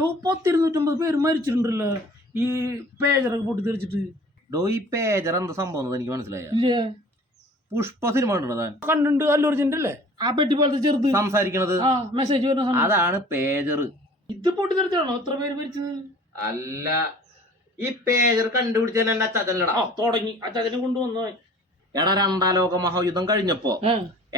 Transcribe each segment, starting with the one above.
ഡോ പത്തിരുന്നൂറ്റമ്പത് പേര് മരിച്ചിട്ടുണ്ടല്ലോ ഈ പേജറൊക്കെ പൊട്ടി തെറിച്ചിട്ട് ഡോ ഈ പേജർ എന്താ സംഭവം എനിക്ക് മനസ്സിലായ ഇല്ലേ. പുഷ്പ സിനിമ കണ്ടുണ്ട് അല്ലൂർജിന്റെ അല്ലേ? ആ പെട്ടി പോലത്തെ ചെറുത്. സംസാരിക്കണത്. ആ മെസ്സേജ് വരുന്ന സമയം അതാണ് പേജർ. ഇത് പൊട്ടി തെറിച്ചാണോ എത്ര പേര് മരിച്ചത്? അല്ല ഈ പേജർ കണ്ടുപിടിച്ചാൽ എന്റെ അച്ചാച്ചനല്ലടാ. ആ തുടങ്ങി. അച്ഛനെ കൊണ്ടുവന്നോ എടാ രണ്ടാം ലോക മഹായുദ്ധം കഴിഞ്ഞപ്പോ.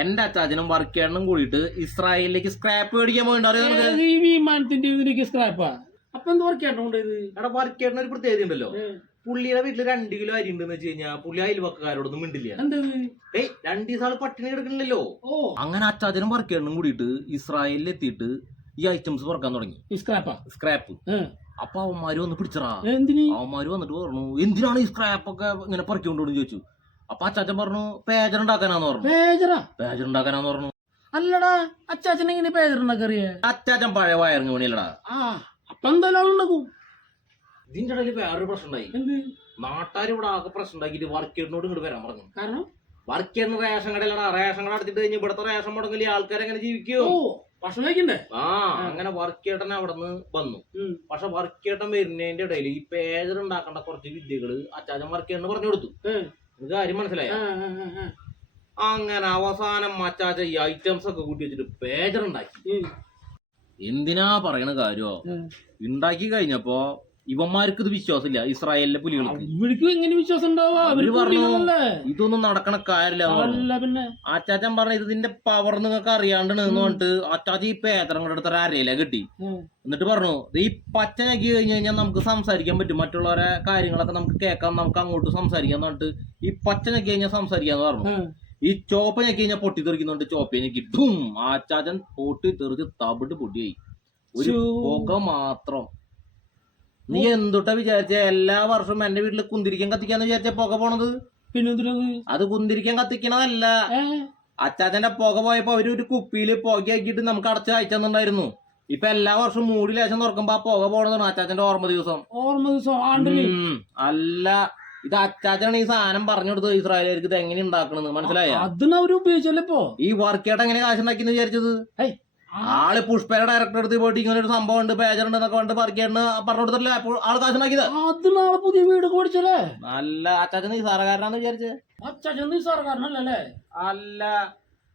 എന്റെ അച്ചാച്ചനും വർക്കേണ്ണും കൂടിയിട്ട് ഇസ്രായേലിലേക്ക് സ്ക്രാപ്പ് മേടിക്കാൻ പോയിട്ടുണ്ട്. ഏത് ഈ വിമാനത്തിന്റെ ഇതിലേക്ക് സ്ക്രാപ്പാ അപ്പൊ എന്ത് വർക്ക് ആയിട്ടുണ്ട് ഇത്? എടാ വർക്കേണ്ണ ഒരു പ്രത്യേകത ഉണ്ടല്ലോ. പുള്ളിയുടെ വീട്ടിൽ രണ്ട് കിലോ അരി ഉണ്ടെന്ന് വെച്ച് കഴിഞ്ഞാൽ പുള്ളി അയൽവക്കാരോടൊന്നും മിണ്ടില്ല. ഏയ് രണ്ട് ദിവസം ആൾ പട്ടിണി കിടക്കണില്ലല്ലോ. ഓ. അങ്ങനെ അച്ചാച്ചനും വർക്കേണ്ണും കൂടിയിട്ട് ഇസ്രായേലിൽ എത്തിയിട്ട് ഈ ഐറ്റംസ് പറക്കാൻ തുടങ്ങി. സ്ക്രാപ്പാ സ്ക്രാപ്പ് അപ്പൊ അവന്മാര് വന്ന് പിടിച്ചറാ അവന്മാര് വന്നിട്ട് പറഞ്ഞു എന്തിനാണ് ഈ സ്ക്രാപ്പ് ഒക്കെ ഇങ്ങനെ പറിക്കൊണ്ടോന്ന് ചോദിച്ചു. അപ്പൊ അച്ചാച്ചൻ പറഞ്ഞു പേജർ ഉണ്ടാക്കാനാന്ന് പറഞ്ഞു. പേജറാ പേജർ ഉണ്ടാക്കാനാന്ന് പറഞ്ഞു. അല്ലടാ അച്ചാച്ചൻ എങ്ങനെ പേജർ ഉണ്ടാക്കറിയേ? അച്ചാച്ചൻ പഴയ വയറിങ് പണിയല്ലടാ. ആ അപ്പൊ എന്തായാലും ആളുണ്ടാക്കും ഇതിന്റെ ഇടയിൽ വേറൊരു പ്രശ്നം ഉണ്ടായി. എന്ത്? നാട്ടുകാർ ഇവിടെ ആകെ പ്രശ്നം ഉണ്ടാക്കിയിട്ട് വർക്കേറിനോട് ഇങ്ങോട്ട് വരാൻ പറഞ്ഞു. കാരണം? വർക്കേറിന് റേഷൻ കടയിലടാ റേഷൻ കട എടുത്തിട്ട് കഴിഞ്ഞ് ഇവിടുത്തെ റേഷൻ മുടങ്ങില്ല ആൾക്കാർ എങ്ങനെ ജീവിക്കോ? ഓ ഭക്ഷണം കഴിക്കണ്ടേ? ആ അങ്ങനെ വർക്കേട്ടൻ അവിടെ നിന്ന് വന്നു. പക്ഷെ പക്ഷെ വർക്കേട്ടൻ വരുന്നതിന്റെ ഇടയിൽ ഈ പേജർ ഉണ്ടാക്കേണ്ട കുറച്ച് വിദ്യകൾ അച്ചാച്ചൻ ചെയ്യണ്ടെന്ന് പറഞ്ഞു കൊടുത്തു. ഇത് കാര്യം മനസ്സിലായോ. അങ്ങനെ അവസാനം മച്ചാച്ച ഈ ഐറ്റംസ് ഒക്കെ കൂട്ടി വെച്ചിട്ട് പേജർ ഉണ്ടാക്കി എന്തിനാ പറയണ കാര്യോ. ഉണ്ടാക്കി കഴിഞ്ഞപ്പോ ഇവന്മാർക്ക് ഇത് വിശ്വാസമില്ല ഇസ്രായേലിലെ പുലികൾക്ക്. ഇവർക്ക് എങ്ങനെ വിശ്വാസം ഉണ്ടാവാ അവർ പറഞ്ഞു. ഇതൊന്നും നടക്കണ കാര്യമില്ല. അല്ല പിന്നെ. അച്ചാച്ചൻ പറഞ്ഞ ഇതിന്റെ പവർ നിങ്ങൾക്ക് അറിയാണ്ടെന്ന് പറഞ്ഞിട്ട് അച്ചാച്ചി ഈ പേത്തരം കൂടെ എടുത്ത അരയില കിട്ടി. എന്നിട്ട് പറഞ്ഞു "ദേ ഈ പച്ച ഞെക്കി കഴിഞ്ഞു കഴിഞ്ഞാൽ നമുക്ക് സംസാരിക്കാൻ പറ്റും. മറ്റുള്ളവരെ കാര്യങ്ങളൊക്കെ നമുക്ക് കേൾക്കാം നമുക്ക് അങ്ങോട്ട് സംസാരിക്കാം പറഞ്ഞിട്ട് ഈ പച്ച ഞെക്കി കഴിഞ്ഞാൽ സംസാരിക്കാന്ന് പറഞ്ഞു. ഈ ചോപ്പ ഞെക്കി കഴിഞ്ഞാൽ പൊട്ടി തെറിക്കുന്നുണ്ട് ചോപ്പ ഞെക്കി ഠും ആച്ചാച്ചൻ പൊട്ടി തെറിച്ച് തവിട്ട് പൊട്ടിയായി. ഒരു. പുക മാത്രം. നീ എന്തുട്ടാ വിചാരിച്ച? എല്ലാ വർഷവും എന്റെ വീട്ടിൽ കുന്തിരിക്കാൻ കത്തിക്കാന്ന് വിചാരിച്ച പുക പോണത്? പിന്നെ അത്? കുന്തിരിക്കാൻ കത്തിക്കണതല്ല. അച്ചാച്ചന്റെ പുക പോയപ്പോ അവർ ഒരു കുപ്പിയിൽ പുകയാക്കിട്ട് നമുക്ക് അടച്ച് അയച്ചെന്നുണ്ടായിരുന്നു. ഇപ്പൊ എല്ലാ വർഷവും മൂടി ലേശം തുറക്കുമ്പോ ആ പുക പോണതാണ് അച്ചാച്ചന്റെ ഓർമ്മ ദിവസം. ഓർമ്മ ദിവസം അല്ല ഇത് അച്ചാച്ചനാണ് ഈ സാധനം പറഞ്ഞു കൊടുത്തത് ഇസ്രായേലുകാർക്ക് ഇത് എങ്ങനെ ഉണ്ടാക്കണെന്ന് മനസ്സിലായോ? അതിനവര് ഉപയോഗിച്ചല്ലേ ഈ വർക്കേട്ട് എങ്ങനെ കാശുണ്ടാക്കിന്ന് വിചാരിച്ചത്? ആൾ പുഷ്പയുടെ ഡയറക്ടർ അടുത്ത് പോയിട്ട് ഇങ്ങനെ ഒരു സംഭവം ഉണ്ട് പേജർ ഉണ്ട് എന്നൊക്കെ പറഞ്ഞിട്ട് വർക്കേട്ടിന് പറഞ്ഞു കൊടുത്തില്ല അപ്പോൾ ആൾ കാശുണ്ടാക്കിയത് അത് നാളെ പുതിയ വീട് മേടിച്ചല്ലേ? നല്ല അച്ചാച്ചൻ ഈ വിചാരിച്ചേ. വിചാരിച്ചത് അച്ചാച്ചൻ നിസ്സാരക്കാരനല്ലേ അല്ല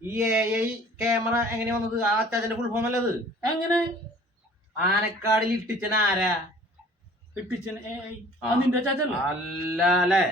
ഈ എ ഐ ക്യാമറ എങ്ങനെ വന്നത്? ആ അച്ചാച്ചന്റെ ഫുൾ ഫോം അല്ലത് എങ്ങനെ? ആനക്കാടിൽ ഇട്ടിച്ചൻ ആരാ? ഇട്ടിച്ചൻ അല്ല അല്ലേ?